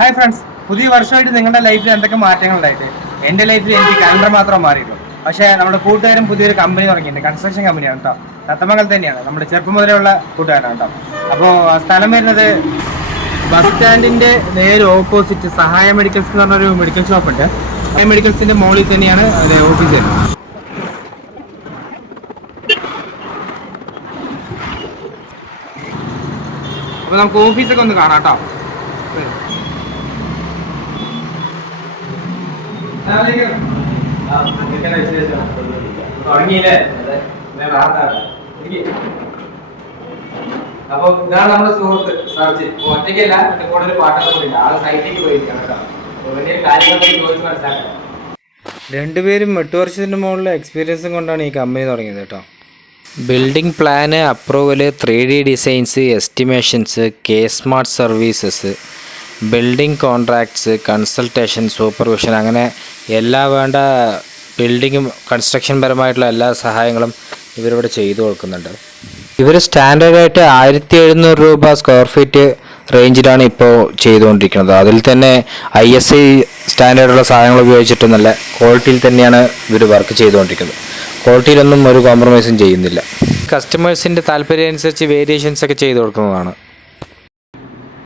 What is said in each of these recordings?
Hi friends, പുതിയ വർഷമായിട്ട് നിങ്ങളുടെ ലൈഫിൽ എന്തൊക്കെ മാറ്റങ്ങൾ ഉണ്ടായിട്ട്? എൻ്റെ ലൈഫിൽ എനിക്ക് കലണ്ടർ മാത്രം മാറിയിട്ടു. പക്ഷേ നമ്മുടെ കൂട്ടുകാരും പുതിയൊരു കമ്പനി തുടങ്ങിയിട്ടുണ്ട്. കൺസ്ട്രക്ഷൻ കമ്പനിയാണ് കേട്ടോ. തത്തമംഗൽ തന്നെയാണ്. നമ്മുടെ ചെറുപ്പം മുതലുള്ള കൂട്ടുകാരാണ് കേട്ടോ. അപ്പോൾ സ്ഥലം വരുന്നത് ബസ് സ്റ്റാൻഡിൻ്റെ നേരെ ഓപ്പോസിറ്റ് സഹായ മെഡിക്കൽസ് എന്ന് പറഞ്ഞൊരു മെഡിക്കൽ ഷോപ്പ് ഉണ്ട്. സഹായ മെഡിക്കൽസിൻ്റെ മോളിൽ തന്നെയാണ് ഓഫീസ് വരുന്നത്. അപ്പോൾ നമുക്ക് ഓഫീസൊക്കെ ഒന്ന് കാണാം കേട്ടോ. അപ്പൊ ഇതാണ് നമ്മുടെ സുഹൃത്ത് സർജി. ഒറ്റയ്ക്കല്ല, കൂടെ ഒരു പാട്ടൊക്കെ പോയില്ല. ആ സൈറ്റിലേക്ക് പോയിരിക്കണം കേട്ടോ. വലിയ കാര്യങ്ങളൊക്കെ ചോദിച്ച് മനസ്സിലാക്കാം. രണ്ടുപേരും 8 വർഷത്തിന് മുകളിലെ എക്സ്പീരിയൻസും കൊണ്ടാണ് ഈ കമ്പനി തുടങ്ങിയത് കേട്ടോ. Building plan, approval, 3D designs, estimations, smart services, building contracts, consultation, supervision, അങ്ങനെ എല്ലാ വേണ്ട ബിൽഡിംഗ് കൺസ്ട്രക്ഷൻ പരമായിട്ടുള്ള എല്ലാ സഹായങ്ങളും ഇവരിവിടെ ചെയ്തു കൊടുക്കുന്നുണ്ട്. ഇവർ സ്റ്റാൻഡേർഡായിട്ട് 1700 രൂപ സ്ക്വയർ ഫീറ്റ് റേഞ്ചിലാണ് ഇപ്പോൾ ചെയ്തുകൊണ്ടിരിക്കുന്നത്. അതിൽ തന്നെ ISI സ്റ്റാൻഡേർഡുള്ള സാധനങ്ങൾ ഉപയോഗിച്ചിട്ട് നല്ല ക്വാളിറ്റിയിൽ തന്നെയാണ് ഇവർ വർക്ക് ചെയ്തുകൊണ്ടിരിക്കുന്നത്. ക്വാളിറ്റിയിലൊന്നും ഒരു കോംപ്രമൈസും ചെയ്യുന്നില്ല. കസ്റ്റമേഴ്സിൻ്റെ താല്പര്യം അനുസരിച്ച് വേരിയേഷൻസ് ഒക്കെ ചെയ്തു കൊടുക്കുന്നതാണ്.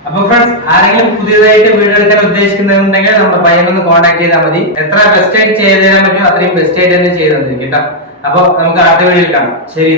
അപ്പൊ ഫ്രണ്ട്സ്, ആരെങ്കിലും പുതിയതായിട്ട് വീട് എടുക്കാൻ ഉദ്ദേശിക്കുന്നുണ്ടെങ്കിൽ നമ്മുടെ പയ്യനൊന്ന് കോൺടാക്ട് ചെയ്താൽ മതി. എത്ര ബെസ്റ്റ് ആയിട്ട് ചെയ്ത് തരാൻ പറ്റുമോ അത്രയും ബെസ്റ്റ് ആയിട്ട് തന്നെ ചെയ്ത് തന്നിരിക്കും കേട്ടോ. അപ്പൊ നമുക്ക് അടുത്ത വീഡിയോയിൽ കാണാം. ശരി.